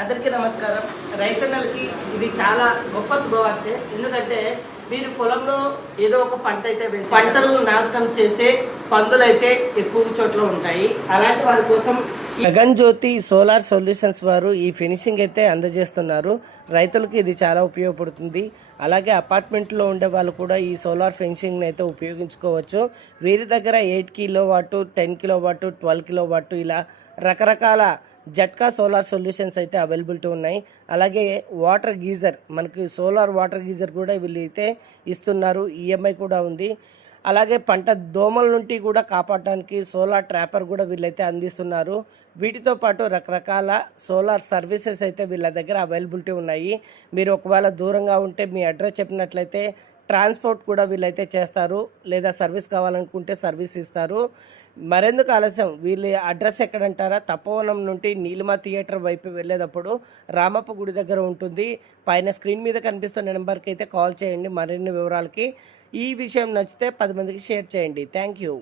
అందరికీ నమస్కారం. రైతన్నలకి ఇది చాలా గొప్ప శుభవార్త. ఎందుకంటే మీరు పొలంలో ఏదో ఒక పంట అయితే వేసి పంటలను నాశనం చేసే పందులైతే ఎక్కువ చోట్ల ఉంటాయి. అలాంటి వారి కోసం గగన్ జ్యోతి సోలార్ సొల్యూషన్స్ వారు ఈ ఫినిషింగ్ అయితే అందజేస్తున్నారు. రైతులకు ఇది చాలా ఉపయోగపడుతుంది. అలాగే అపార్ట్మెంట్లో ఉండే వాళ్ళు కూడా ఈ సోలార్ ఫెన్సింగ్ని అయితే ఉపయోగించుకోవచ్చు. వీరి దగ్గర 8 కిలోవాట్, 10 కిలోవాట్, 12 కిలోవాట్ ఇలా రకరకాల జట్కా సోలార్ సొల్యూషన్స్ అయితే అవైలబిలిటీ ఉన్నాయి. అలాగే వాటర్ గీజర్, మనకి సోలార్ వాటర్ గీజర్ కూడా వీళ్ళు అయితే ఇస్తున్నారు. ఈఎంఐ కూడా ఉంది. అలాగే పంట దోమల నుండి కూడా కాపాడడానికి సోలార్ ట్రాపర్ కూడా వీళ్ళైతే అందిస్తున్నారు. వీటితో పాటు రకరకాల సోలార్ సర్వీసెస్ అయితే వీళ్ళ దగ్గర అవైలబిలిటీ ఉన్నాయి. మీరు ఒకవేళ దూరంగా ఉంటే మీ అడ్రస్ చెప్పినట్లయితే ట్రాన్స్పోర్ట్ కూడా వీళ్ళైతే చేస్తారు. లేదా సర్వీస్ కావాలనుకుంటే సర్వీస్ ఇస్తారు. మరెందుకు ఆలస్యం, వీళ్ళ అడ్రస్ ఎక్కడంటారా? తపోవనం నుండి నీలిమా థియేటర్ వైపు వెళ్ళేటప్పుడు రామప్ప గుడి దగ్గర ఉంటుంది. పైన స్క్రీన్ మీద కనిపిస్తున్న నెంబర్కి అయితే కాల్ చేయండి మరిన్ని వివరాలకి. ఈ విషయం నచ్చితే 10 మందికి షేర్ చేయండి. Thank you.